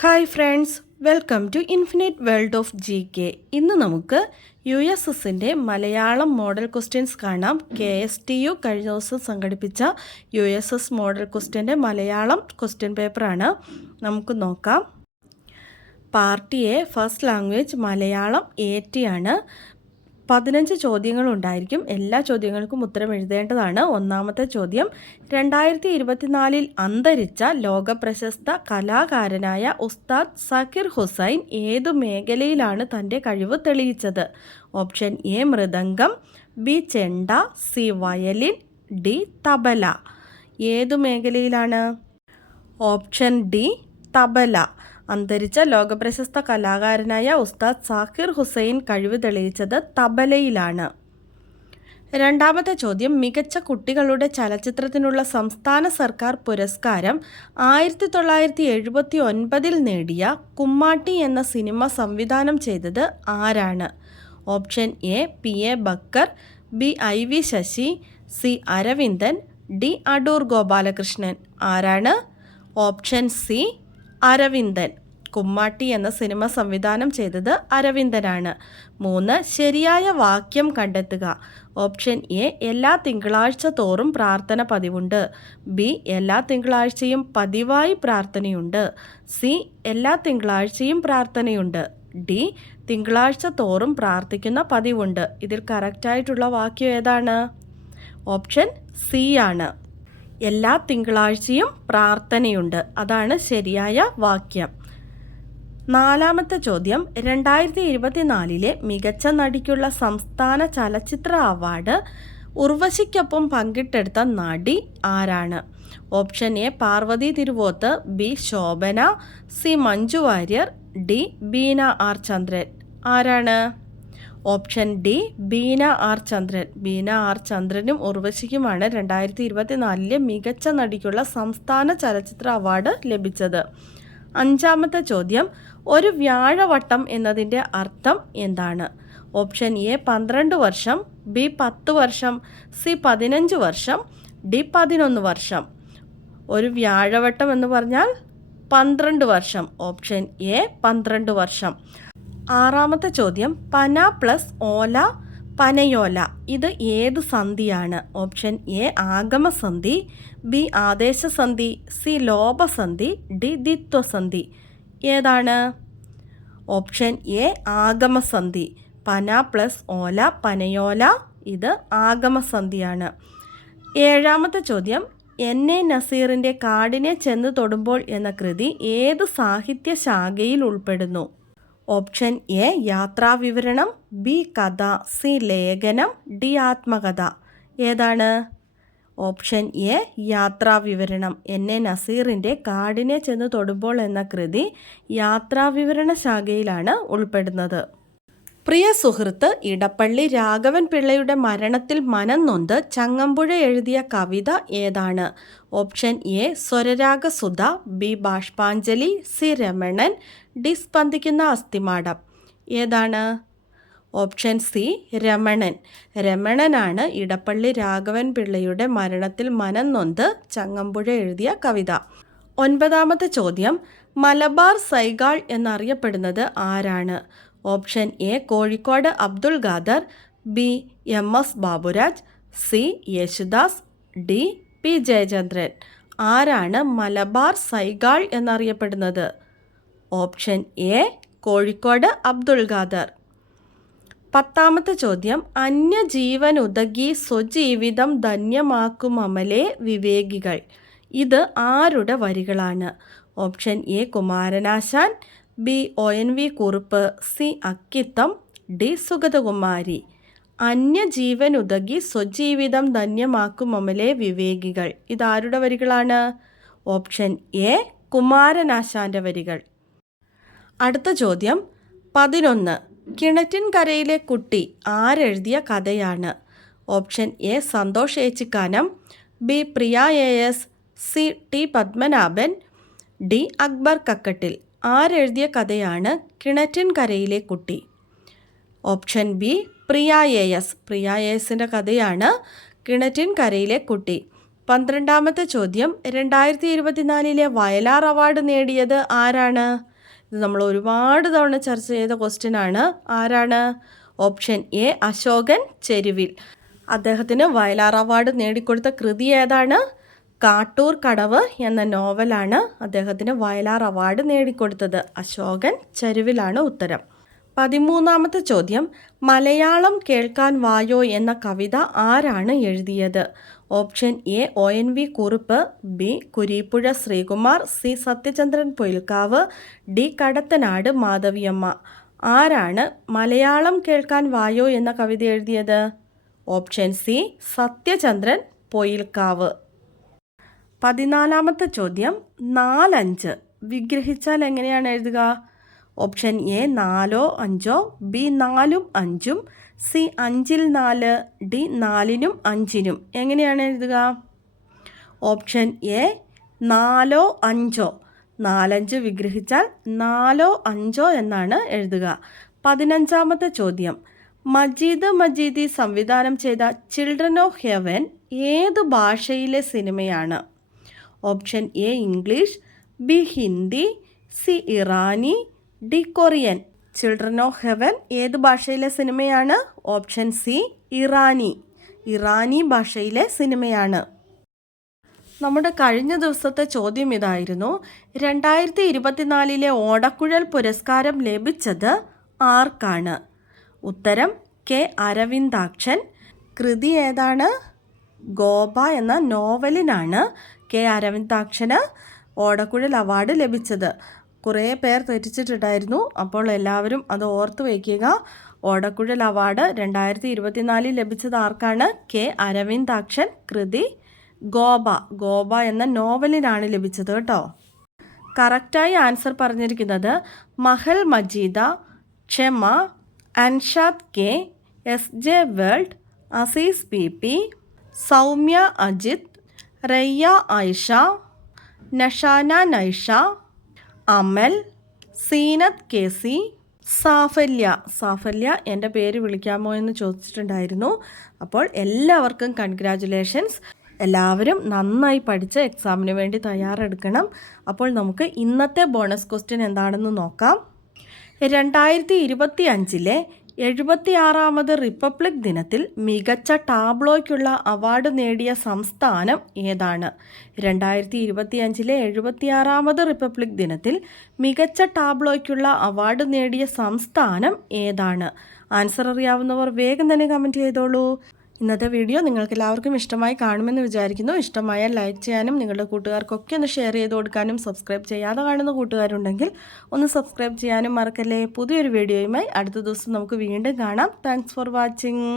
Hi friends, welcome to infinite world of GK. ഇന്ന് നമുക്ക് USSൻ്റെ മലയാളം മോഡൽ ക്വസ്റ്റ്യൻസ് കാണാം. KSTU കഴിഞ്ഞ ദിവസം സംഘടിപ്പിച്ച USS മോഡൽ ക്വസ്റ്റ്യൻ്റെ മലയാളം ക്വസ്റ്റ്യൻ പേപ്പറാണ്. നമുക്ക് നോക്കാം. Part A first language Malayalam AT ആണ്. 15 ചോദ്യങ്ങളുണ്ടായിരിക്കും. എല്ലാ ചോദ്യങ്ങൾക്കും ഉത്തരം എഴുതേണ്ടതാണ്. ഒന്നാമത്തെ ചോദ്യം, 2024 അന്തരിച്ച ലോകപ്രശസ്ത കലാകാരനായ ഉസ്താദ് സക്കീർ ഹുസൈൻ ഏതു മേഖലയിലാണ് തൻ്റെ കഴിവ് തെളിയിച്ചത്? ഓപ്ഷൻ എ മൃദംഗം, ബി ചെണ്ട, സി വയലിൻ, ഡി തബല. ഏതു മേഖലയിലാണ്? Option D tabla. അന്തരിച്ച ലോകപ്രശസ്ത കലാകാരനായ ഉസ്താദ് സക്കീർ ഹുസൈൻ കഴിവ് തെളിയിച്ചത് തബലയിലാണ്. രണ്ടാമത്തെ ചോദ്യം, മികച്ച കുട്ടികളുടെ ചലച്ചിത്രത്തിനുള്ള സംസ്ഥാന സർക്കാർ പുരസ്കാരം 1979 നേടിയ കുമ്മാട്ടി എന്ന സിനിമ സംവിധാനം ചെയ്തത് ആരാണ്? Option A PA Backer, B IV Sasi, C Aravindan, D Adoor Gopalakrishnan. ആരാണ്? Option C Aravindan. കുമ്മാട്ടി എന്ന സിനിമ സംവിധാനം ചെയ്തത് അരവിന്ദനാണ്. 3. ശരിയായ വാക്യം കണ്ടെത്തുക. ഓപ്ഷൻ എ എല്ലാ തിങ്കളാഴ്ച തോറും പ്രാർത്ഥന പതിവുണ്ട്, ബി എല്ലാ തിങ്കളാഴ്ചയും പതിവായി പ്രാർത്ഥനയുണ്ട്, സി എല്ലാ തിങ്കളാഴ്ചയും പ്രാർത്ഥനയുണ്ട്, ഡി തിങ്കളാഴ്ച തോറും പ്രാർത്ഥിക്കുന്ന പതിവുണ്ട്. ഇതിൽ കറക്റ്റായിട്ടുള്ള വാക്യം ഏതാണ്? ഓപ്ഷൻ സി ആണ്. എല്ലാ തിങ്കളാഴ്ചയും പ്രാർത്ഥനയുണ്ട്. അതാണ് ശരിയായ വാക്യം. നാലാമത്തെ ചോദ്യം, 2024 മികച്ച നടിക്കുള്ള സംസ്ഥാന ചലച്ചിത്ര അവാർഡ് ഉർവശിക്കൊപ്പം പങ്കിട്ടെടുത്ത നടി ആരാണ്? Option A Parvathy Thiruvothu, B Shobana, C Manju Warrier, D Beena R Chandran. ആരാണ്? Option D Beena R Chandran. Beena R ചന്ദ്രനും ഉർവശിക്കുമാണ് 2024 മികച്ച നടിക്കുള്ള സംസ്ഥാന ചലച്ചിത്ര അവാർഡ് ലഭിച്ചത്. അഞ്ചാമത്തെ ചോദ്യം, ഒരു വ്യാഴവട്ടം എന്നതിൻ്റെ അർത്ഥം എന്താണ്? ഓപ്ഷൻ എ 12 വർഷം, ബി 10 വർഷം, സി 15 വർഷം, ഡി 11 വർഷം. ഒരു വ്യാഴവട്ടം എന്ന് പറഞ്ഞാൽ 12 വർഷം. ഓപ്ഷൻ എ 12 വർഷം. ആറാമത്തെ ചോദ്യം, പന പ്ലസ് ഓല പനയോല ഇത് ഏത് സന്ധിയാണ്? ഓപ്ഷൻ എ ആഗമസന്ധി, ബി ആദേശസന്ധി, സി ലോപസന്ധി, ഡി ദ്വിത്വസന്ധി. ഏതാണ്? ഓപ്ഷൻ എ ആഗമസന്ധി. പന പ്ലസ് ഓല പനയോല ഇത് ആഗമസന്ധിയാണ്. ഏഴാമത്തെ ചോദ്യം, NA നസീറിൻ്റെ കാടിനെ ചെന്ന് തൊടുമ്പോൾ എന്ന കൃതി ഏത് സാഹിത്യ ശാഖയിൽ ഉൾപ്പെടുന്നു? ഓപ്ഷൻ എ യാത്രാവിവരണം, ബി കഥ, സി ലേഖനം, ഡി ആത്മകഥ. ഏതാണ്? ഓപ്ഷൻ എ യാത്രാവിവരണം. NA നസീറിൻ്റെ കാടിനെ ചെന്ന് തൊടുമ്പോൾ എന്ന കൃതി യാത്രാവിവരണ ശാഖയിലാണ് ഉൾപ്പെടുന്നത്. പ്രിയ സുഹൃത്ത് ഇടപ്പള്ളി രാഘവൻ പിള്ളയുടെ മരണത്തിൽ മനം നൊന്ത് ചങ്ങമ്പുഴ എഴുതിയ കവിത ഏതാണ്? Option A Swararagasudha, B Bashpanjali, C Ramanan, D Spandikkunna Asthimadam. ഏതാണ്? Option C Ramanan. രമണനാണ് ഇടപ്പള്ളി രാഘവൻ പിള്ളയുടെ മരണത്തിൽ മനം നൊന്ത് ചങ്ങമ്പുഴ എഴുതിയ കവിത. ഒൻപതാമത്തെ ചോദ്യം, മലബാർ സൈഗാൾ എന്നറിയപ്പെടുന്നത് ആരാണ്? Option A Kozhikode Abdul Khader, B MS Baburaj, C Yesudas, D P Jayachandran. ആരാണ് മലബാർ സൈഗാൾ എന്നറിയപ്പെടുന്നത്? Option A Kozhikode Abdul Khader. പത്താമത്തെ ചോദ്യം, അന്യജീവനുതകി സ്വജീവിതം ധന്യമാക്കുമമലേ വിവേകികൾ ഇത് ആരുടെ വരികളാണ്? Option A Kumaranasan, B ONV Kurup, C Akkitham, D Sugathakumari. അന്യജീവനുതകി സ്വജീവിതം ധന്യമാക്കുമമലേ വിവേകികൾ ഇതാരുടെ വരികളാണ്? ഓപ്ഷൻ എ കുമാരനാശാൻ്റെ വരികൾ. അടുത്ത ചോദ്യം 11, കിണറ്റിൻകരയിലെ കുട്ടി ആരെഴുതിയ കഥയാണ്? Option A Santhosh Echikkanam, B Priya AS, C T Padmanabhan, D Akbar Kakkattil. ആരെഴുതിയ കഥയാണ് കിണറ്റിൻകരയിലെ കുട്ടി? Option B Priya AS. Priya ASൻ്റെ കഥയാണ് കിണറ്റിൻകരയിലെ കുട്ടി. 12ാമത്തെ ചോദ്യം 2024 വയലാർ അവാർഡ് നേടിയത് ആരാണ്? ഇത് നമ്മൾ ഒരുപാട് തവണ ചർച്ച ചെയ്ത ക്വസ്റ്റ്യൻ ആണ്. ആരാണ്? Option A Asokan Charuvil. അദ്ദേഹത്തിന് വയലാർ അവാർഡ് നേടിക്കൊടുത്ത കൃതി ഏതാണ്? കാട്ടൂർ കടവ് എന്ന നോവലാണ് അദ്ദേഹത്തിന് വയലാർ അവാർഡ് നേടിക്കൊടുത്തത്. അശോകൻ ചെരുവിലാണ് ഉത്തരം. 13ാമത്തെ ചോദ്യം മലയാളം കേൾക്കാൻ വായോ എന്ന കവിത ആരാണ് എഴുതിയത്? Option A ONV Kurup, B Kureeppuzha Sreekumar, C Sathyachandran Poilkave, D Kadathanad Madhaviamma. ആരാണ് മലയാളം കേൾക്കാൻ വായോ എന്ന കവിത എഴുതിയത്? Option C Sathyachandran Poilkave. 14ാമത്തെ ചോദ്യം 4-5 വിഗ്രഹിച്ചാൽ എങ്ങനെയാണ് എഴുതുക? Option A 4 5, B 4 5, C 5 4, D 4 5. എങ്ങനെയാണ് എഴുതുക? Option A 4 5. 4-5 വിഗ്രഹിച്ചാൽ 4 5 എന്നാണ് എഴുതുക. 15ാമത്തെ ചോദ്യം മജീദി സംവിധാനം ചെയ്ത ചിൽഡ്രൻ ഓഫ് ഹെവൻ ഏത് ഭാഷയിലെ സിനിമയാണ്? Option A English, B Hindi, C Irani, D Korean. Children of heaven ഏത് ഭാഷയിലെ സിനിമയാണ്? ഓപ്ഷൻ സി ഇറാനി ഭാഷയിലെ സിനിമയാണ്. നമ്മുടെ കഴിഞ്ഞ ദിവസത്തെ ചോദ്യം ഇതായിരുന്നു. 2024 ഓടക്കുഴൽ പുരസ്കാരം ലഭിച്ചത് ആർക്കാണ്? ഉത്തരം കെ അരവിന്ദാക്ഷൻ. കൃതി ഏതാണ്? ഗോപ എന്ന നോവലിനാണ് കെ അരവിന്ദാക്ഷന് ഓടക്കുഴൽ അവാർഡ് ലഭിച്ചത്. കുറേ പേർ തെറ്റിച്ചിട്ടുണ്ടായിരുന്നു. അപ്പോൾ എല്ലാവരും അത് ഓർത്ത് വയ്ക്കുക. ഓടക്കുഴൽ അവാർഡ് 2024 ലഭിച്ചത് ആർക്കാണ്? കെ അരവിന്ദാക്ഷൻ. കൃതി ഗോപ എന്ന നോവലിനാണ് ലഭിച്ചത് കേട്ടോ. കറക്റ്റായി ആൻസർ പറഞ്ഞിരിക്കുന്നത് Mahal Majeeda, Kshama, Anshad K, SJ world, Azeez PP, Soumya Ajith, Rayya Ayisha, Nashana Naisha, Amal, Seenath KC, Saphalya എൻ്റെ പേര് വിളിക്കാമോ എന്ന് ചോദിച്ചിട്ടുണ്ടായിരുന്നു. അപ്പോൾ എല്ലാവർക്കും കൺഗ്രാജുലേഷൻസ്. എല്ലാവരും നന്നായി പഠിച്ച് എക്സാമിന് വേണ്ടി തയ്യാറെടുക്കണം. അപ്പോൾ നമുക്ക് ഇന്നത്തെ ബോണസ് ക്വസ്റ്റ്യൻ എന്താണെന്ന് നോക്കാം. 2025 76ാമത് റിപ്പബ്ലിക് ദിനത്തിൽ മികച്ച ടാബ്ലോയ്ക്കുള്ള അവാർഡ് നേടിയ സംസ്ഥാനം ഏതാണ്? 2025 76ാമത് റിപ്പബ്ലിക് ദിനത്തിൽ മികച്ച ടാബ്ലോയ്ക്കുള്ള അവാർഡ് നേടിയ സംസ്ഥാനം ഏതാണ്? ആൻസർ അറിയാവുന്നവർ വേഗം തന്നെ കമൻറ്റ് ചെയ്തോളൂ. ഇന്നത്തെ വീഡിയോ നിങ്ങൾക്ക് എല്ലാവർക്കും ഇഷ്ടമായി കാണുമെന്ന് വിചാരിക്കുന്നു. ഇഷ്ടമായാൽ ലൈക്ക് ചെയ്യാനും നിങ്ങളുടെ കൂട്ടുകാർക്കൊക്കെ ഒന്ന് ഷെയർ ചെയ്ത് കൊടുക്കാനും സബ്സ്ക്രൈബ് ചെയ്യാതെ കാണുന്ന കൂട്ടുകാരുണ്ടെങ്കിൽ ഒന്ന് സബ്സ്ക്രൈബ് ചെയ്യാനും മറക്കല്ലേ. പുതിയൊരു വീഡിയോയുമായി അടുത്ത ദിവസം നമുക്ക് വീണ്ടും കാണാം. Thanks for watching.